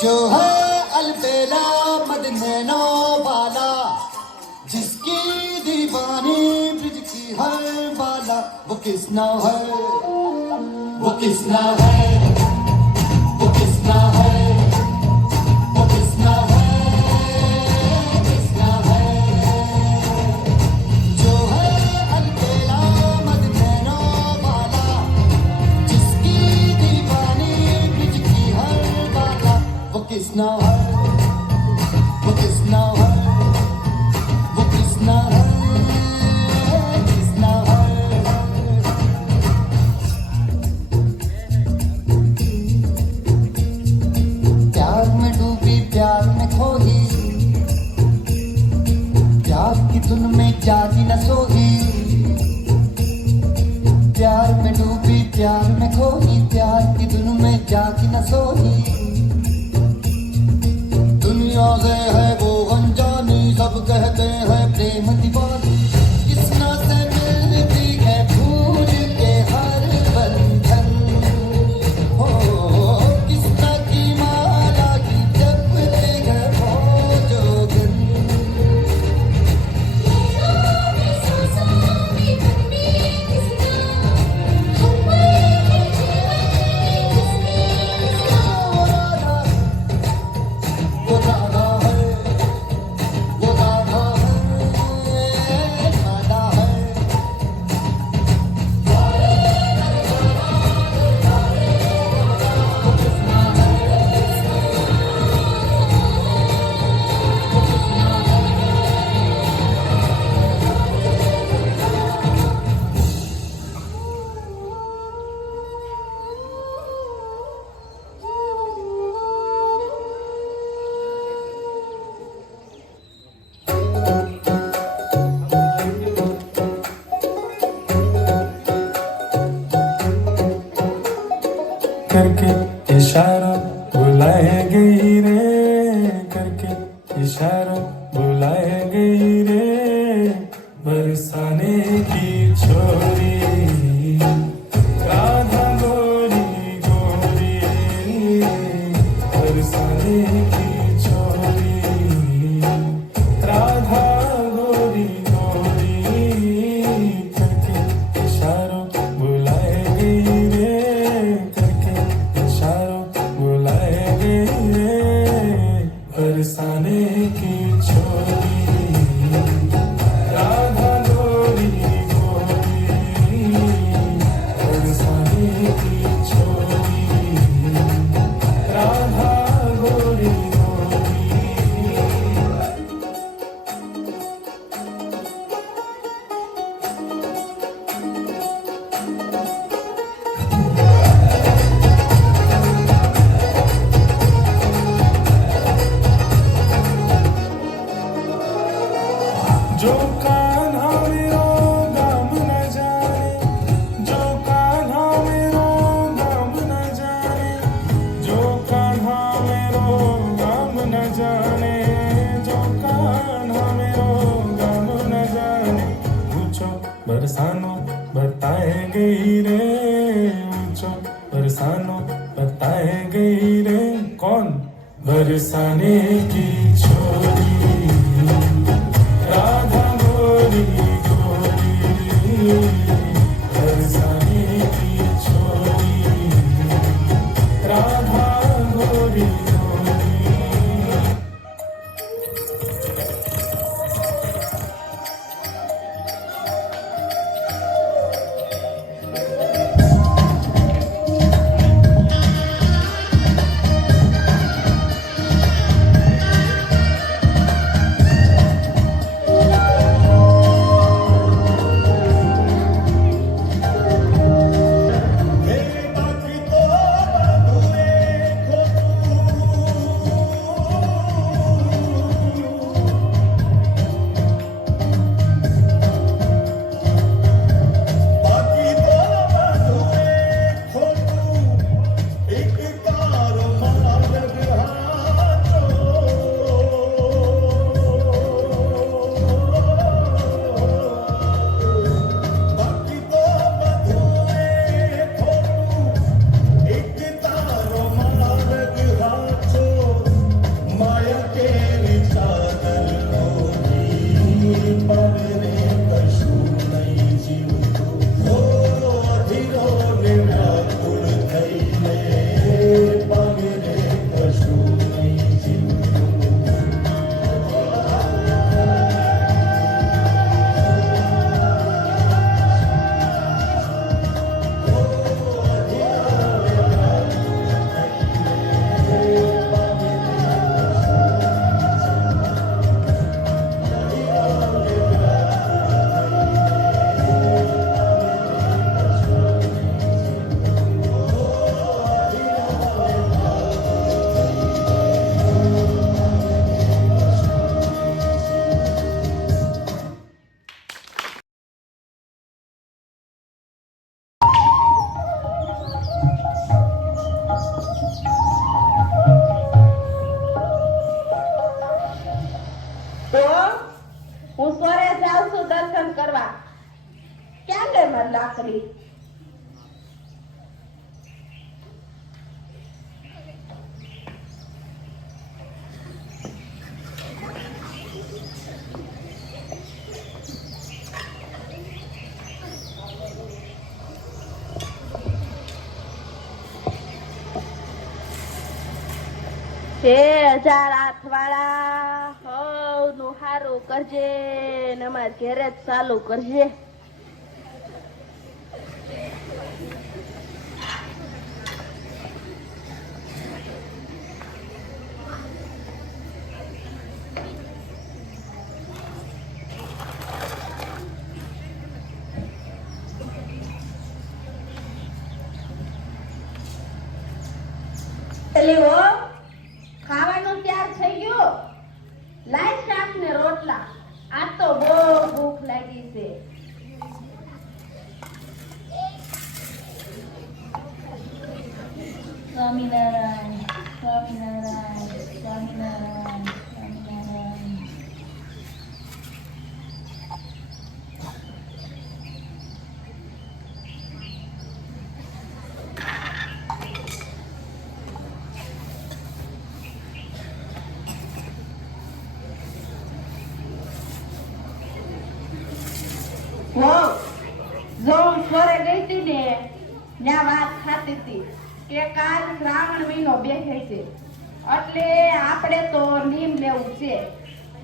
जो है अलबेला मदनैनो वाला, जिसकी दीवानी ब्रिज की हर बाला, वो किसना है, वो किसना है, वो किसना है, वो किसना है, किसना है। जो है अलबेला मदनैनो वाला, जिसकी दीवानी ब्रिज की हर बाला, वो किसना है, वो किसना है, वो किसना है, किसना है। प्यार में डूबी प्यार में खोई, प्यार की धुन में जागी न सोई। प्यार में डूबी प्यार में खोई, प्यार की धुन में जागी न सोई। दुनिया से है वो अनजानी, सब कहते हैं प्रेम दीवानी। किसना से मिलती है भूल के हर बंधन, हो किसना की माला की जपते है वो जोगन। वो राधा है, वो राधा है, राधा है। करके इशारा बुलाए गई रे, करके इशारा बुलाए गई रे, बरसाने की छोरी राधा गोरी गोरी, बरसाने की छोरी राधा गोरी गोरी, करके इशारा बुलाए गई रे, करके इशारा बुलाए गई रे, बरसाने की छोरी राधा गोरी गोरी, बरसाने की छोरी राधा गोरी गोरी। जो कान्हा मेरो गम न जाने, जो कान्हा मेरो गम न जाने, जो कान्हा मेरो गम न जाने, जो कान्हा मेरो गम न जाने, पूछो बरसानो बताए गई रे, पूछो बरसानो बताए गई रे, कौन बरसाने की छोरी राधा गोरी गोरी, बरसाने की छोरी राधा गोरी गोरी। હું સોરે જાઉં છું દર્શન કરવા. ક્યાં ગઈ મારી લાકડી? હે 1008 વાળા, હવનું હારું કરજે ને અમાર ઘેરે જ ચાલુ કરજે. ખાવાનું તૈયાર થઈ ગયું. લાઈ શાક ને રોટલા. આ તો બહુ ભૂખ લાગી છે. સ્વામિનારાયણ, સ્વામિનારાયણ, સ્વામિનારાયણ, સ્વામિનારાયણ. જો સવારે ગઈ હતી ને ત્યાં વાત થતી હતી કે કાલ શ્રાવણ મહિનો બેસે છે એટલે આપણે તો નીમ લેવું છે.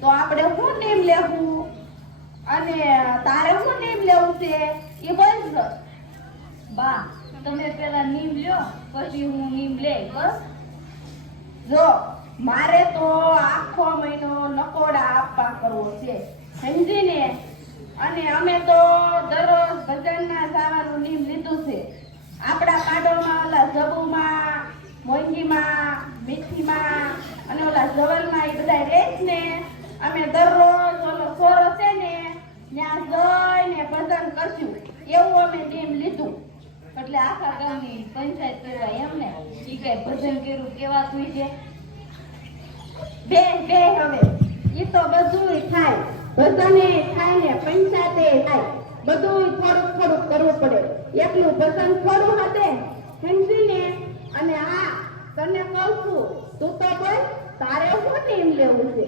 તો આપણે શું નીમ લેવું અને તારે શું નીમ લેવું છે એ બોલ. બા તમે પેલા નીમ લ્યો પછી હું નીમ લે. બસ જો મારે તો આખો મહિનો નકોડા આપવા કરવો છે, સમજીને. અને અમે તો દરરોજ ભજનના જવાનું નીમ લીધું છે. આપણા પાડોમાં ઓલા જબુમાં, મોંઘીમાં, મીઠીમાં અને ઓલા જવલમાં એ બધા રહે જ ને. અમે દરરોજ ઓલો સોરો છે ને ત્યાં જઈને ભજન કરશું એવું અમે નીમ લીધું. એટલે આખા ગામની પંચાયત કહેવાય એમને. ઈ કઈ ભજન કર્યું કેવાતું છે? બે હવે ઈ તો બધું થાય. ભજને થાય ને પંચાયતે થાય. બધું થોડુંક થોડુંક કરવું પડે. એકલું ભજન થોડું હતે, સમજીને. અને હા તને કહું છું, તું તો બોલ તારે શું નીમ લેવું છે?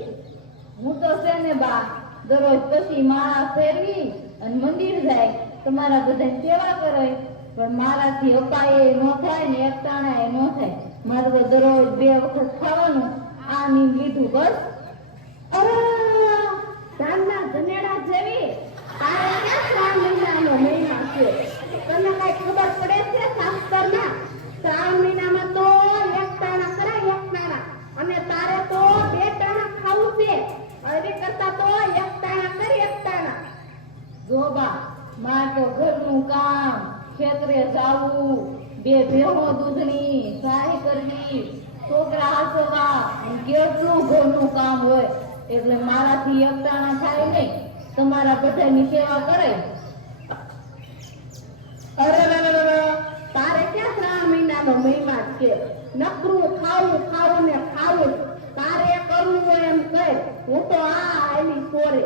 હું તો છે ને બા દરરોજ પછી માળા ફેરવી અને મંદિર જાય તમારા બધા સેવા કરે. પણ મારાથી અપાય ન થાય ને એકટાણા ન થાય. મારે તો દરરોજ 2 વખત ખાવાનું. આ નીમ લીધું બસ. અરે ધાનના જનેડા જેવી તારે ક્યાં શ્રાવણ મહિનાનો મહિમા છે? તને કઈ ખબર પડે છે શાસ્ત્રના? શ્રાવણ મહિનામાં તો એકટાણા કરાય, એકટાણા. અને તારે તો 2 ટાણા ખાવું છે. હવે કરતા તો એકટાણા કરી, એકટાણા. જોબા માર તો ઘરનું કામ, ખેતરે જાવું, 2 ભેહો દૂધની સહાય કરવી, છોકરા હાસવા, કેટલું ઘરનું કામ હોય. એટલે મારાથી એકટાણા થાય નહીં. તમારા બધાની સેવા કરે. અરે તારે ક્યાં શ્રાવણ મહિનાનો મહિમા છે? નકરું ખાવું ખાવું ને ખાવું. તારે કરવું હોય એમ કહે. હું તો આલી સોરે.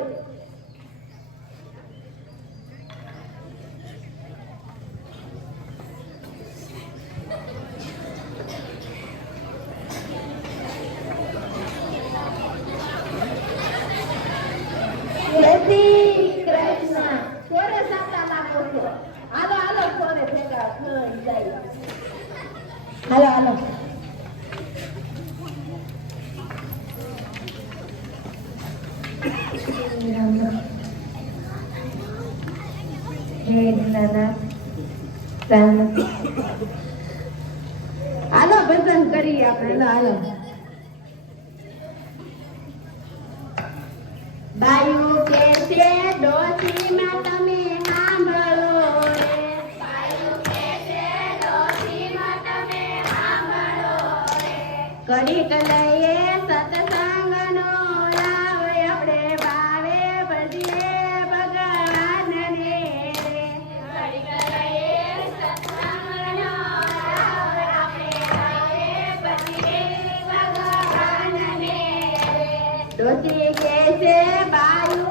કૃષ્ણ સોરે સાતા લાગો છો. હાલો સોરે ભેગા થઈ જાય. હાલો હાલો ભજન કરીએ આપણે. હાલો બાયું કે છે ડોશીમાં તમે સાંભળો રે. બાયું કે છે ડોશીમાં તમે સાંભળો રે. ઘડીક લઈએ સત્સંગનો લાવ આપણે ભાવે ભજીએ ભગવાનને રે. ઘડીક લઈએ સત્સંગનો લાવ આપણે ભાવે ભજીએ ભગવાનને રે. ડોશી કે છે બાયું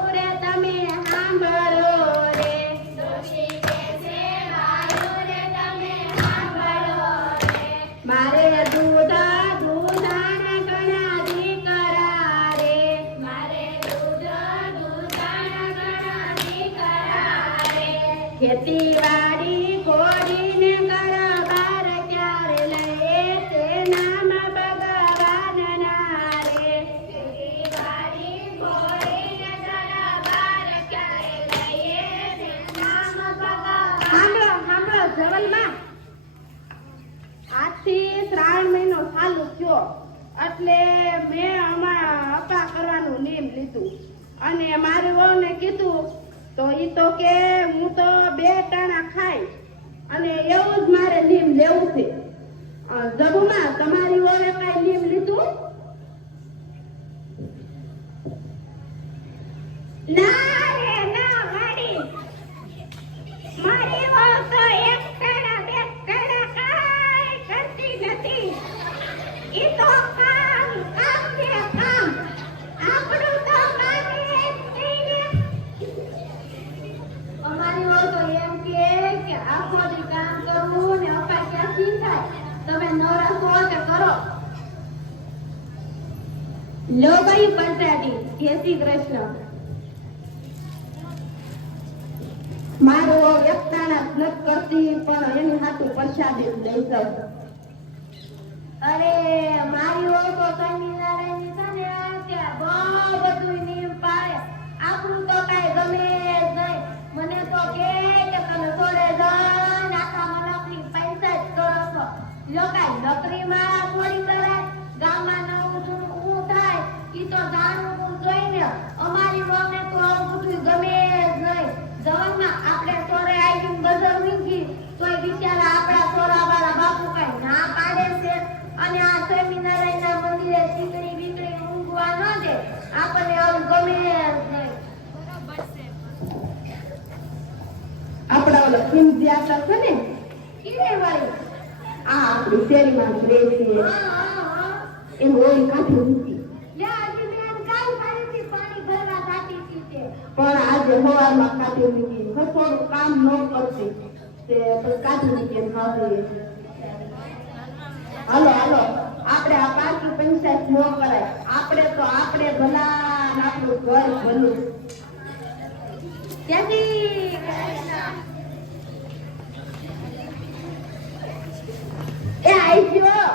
ખેતીવાડી ખોડીને કારબાર ક્યારે લઈએ તે નામ ભગવાનના રે. ખેતીવાડી ખોડીને કારબાર ક્યારે લઈએ તે નામ ભગવાન. સાંભળો સાંભળો ધવલમાં, આજથી શ્રાવણ મહિનો ચાલુ થયો એટલે મેં અમારા અપા કરવાનું નિયમ લીધું અને મારી વહુને કીધું તો ઈ તો કે હું તો 2 ટાણા ખાઈ અને એવું જ મારે નિયમ લેવું છે. જબુમાં તમારી વહુએ કઈ નિયમ લીધું? ના રે ના મારી વહુ તો 1 ટાણા 2 ટાણા કાંઈ કરતી નથી. ઈ તો કામ કામ છે કામ. આપણું તો માને જ નહીં ને. અમારી વહુ તો એમ કે આખો દી કામ કરવું ને અપા ક્યાંથી થાય, તમે નવરા છો તે કરો. લો ભાઈ પરસાદી, જય શ્રી કૃષ્ણ. મારો વ્યક્તાના જ નથી કરતી પણ એની હાથું પરસાદી લઈ જાઉં. અરે મારી વહુ તો સ્વામિનારાયણની છે ને ત્યાં બહુ બધું નિયમ પાળે. આપણું તો કાંઈ ગમે જ નહીં. મને તો કે તમે થોડે જણ આખા નોકરી પૈસા જ કરો છો. જો કાંઈ નોકરીમાં થોડી કરાય, ગામમાં નવું જૂનું ઊભું થાય ઈ તો જાણવું જોઈને. અમારી વહુને તો આવું બધું ગમે જ નહીં. જવનમાં આપણે સોરે આવીને બજાર વીંગી તોય બિચારા આપણા સોરાવાળા બાપુ કાંઈ ના પાડે છે અને આ સ્વામિનારાયણના મંદિરે ચીકણી બીકણી ઊંઘવા ન દે. આપણને આવું ગમે જ નહીં. આપણા ઓલા ખીમજી આશા છે ને ઈ વાળી આ આપણી શેરીમાં જ રહે છે. એ હોળી કાઢી મૂકી. પણ આજે સવારમાં કાઢી મૂકી. થોડું કામ ન કરતી તે કાઢી મૂકી એમ ખાવી. હાલો હાલો આપણે આ પાકી પંચાયત ન કરાય. આપણે તો આપણે ભલા ને આપણું ઘર ભલું. ત્યાંથી એ આઈ ગયો.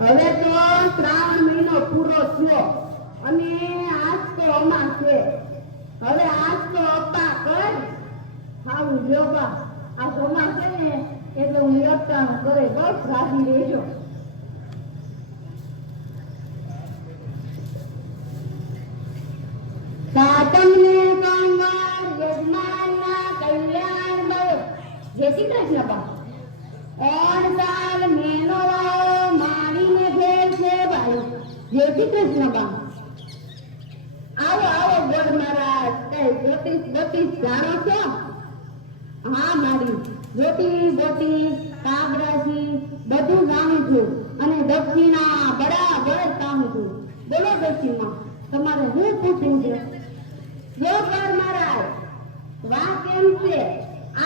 હવે તો શ્રાવણ મહિનો પૂરો થયો અને આજ તો અમાસ છે. હવે આજ તો અપ્પા કર ખાવું લ્યો બા. આ સોમાસ છે ને એટલે હું એકટાણું કરે બસ રાજી રહેજો. તમને કંવાર યજમાનના કલ્યાણ બળ. જય શ્રી કૃષ્ણ બા. 3 સાલ મેનો મારીને ભેર છે ભાઈ. જય શ્રી કૃષ્ણ બા. આવો આવો ગોળ મહારાજ. કઈ જ્યોતિષ બોતિષ જાણો છો? હા મારી જ્યોતિષ બોતિષ કાગરાશી બધું જાણું છું અને દક્ષિણા બરાબર જાણું છું. બોલો દક્ષિણમાં તમારે શું પૂછવું છે? જો ગોળ મહારાજ વાત કેમ છે,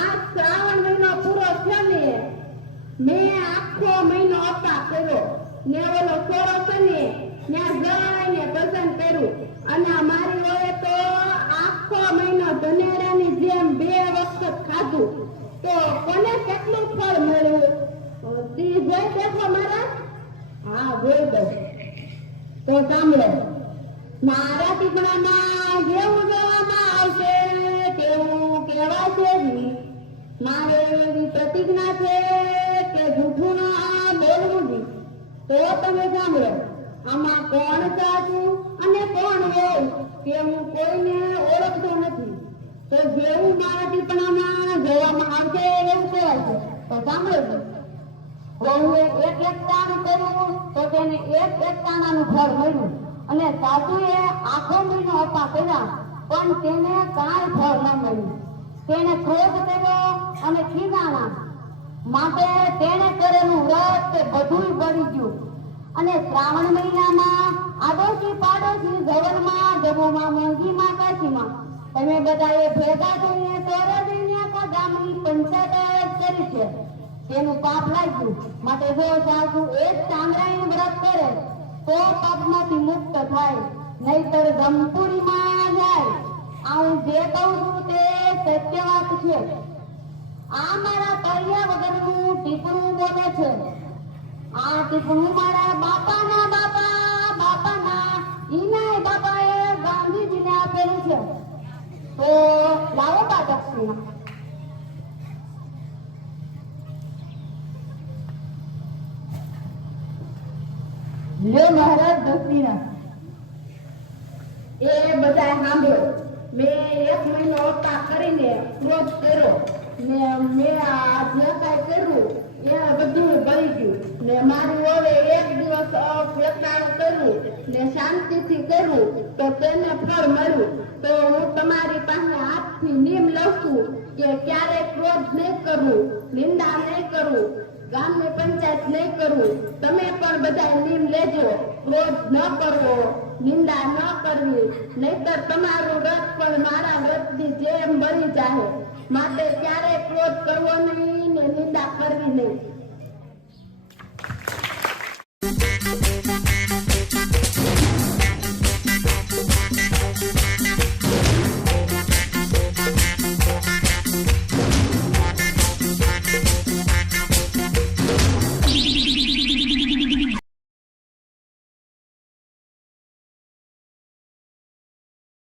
આ શ્રાવણ મહિનો પૂરો થયો ને મેં આખો મહિનો અપા કર્યો ને ઓલો સોરો છે ને ત્યાં જઈને ભજન કર્યું અને મારી વહુએ તો આખો મહિનો ધનેડાની જેમ 2 વખત ખાધું. તો કોને કેટલું ફળ મળ્યું તી જોઈ દેખો મહારાજ. હા જોઈ દો. તો સાંભળો, મારા ટીપણામાં જેવું જોવામાં આવશે તેવું કહેવાશે નહીં. મારે એવી પ્રતિજ્ઞા છે કે જૂઠું ના બોલવું નહીં. તો તમે સાંભળો, આમાં કોણ સાચું અને કોણ વહુ તે હું કોઈને ઓળખતો નથી. તો જેવું મારા ટીપણામાં જોવામાં આવશે એવું કહેવાય. તો સાંભળો, વહુએ 1 ટાણું કર્યું તો તેને 1 ટાણાનું ફળ મળ્યું અને સાસુએ આખો મહિનો અપા કર્યા પણ તેને કાંઈ ફળ ન મળ્યું. તેને ક્રોધ કર્યો અને ખીજાણા. માટે તેણે કરેલું વ્રત તે બધું બળી ગયું. અને શ્રાવણ મહિનામાં આડોશી પાડોશી જવલમાં જમોમાં મોંઘીમાં કાશીમાં તમે બધાએ ભેગા થઈને તોરડીને આખા ગામની પંચાયત કરી છે. તેનું પાપ લાગ્યું. માટે જો સાસુ એક ચાંદ્રાયણ વ્રત કરે તો પાપમાંથી મુક્ત થાય, નહીતર ગમપુરીમાં જાય. આ હું જે કહું છું તે સત્ય વાત છે. આ મારા કર્યા વગરનું ટીપણું બોલે છે. આ ટીપણું મારા બાપાના ઈનાય બાપાએ ગાંધીજીને આપેલું છે. તો લાવો બા દક્ષિણા. લ્યો મહારાજ દક્ષિણા. એ બધા સાંભળો. મેં 1 મહિનો અવતાર કરીને ક્રોધ કર્યો ને મેં આ જે કાંઈ કર્યું એ બધું ભરી ગયું ને મારું હવે 1 દિવસ પ્રતાણ કર્યું ને શાંતિથી કર્યું તો તેને ફળ મળ્યું. તો હું તમારી પાસે હાથથી નિયમ લઉં છું કે ક્યારેય ક્રોધ નહીં કરવું, નિંદા નહીં કરવું, ગામની પંચાયત નહીં કરવું. તમે પણ બધા નિયમ લેજો. ક્રોધ ન કરવો, નિંદા ન કરવી, નહીતર તમારું વ્રત પણ મારા વ્રતની જેમ બની જાય. માટે ક્યારેય ક્રોધ કરવો નહીં ને નિંદા કરવી નહીં.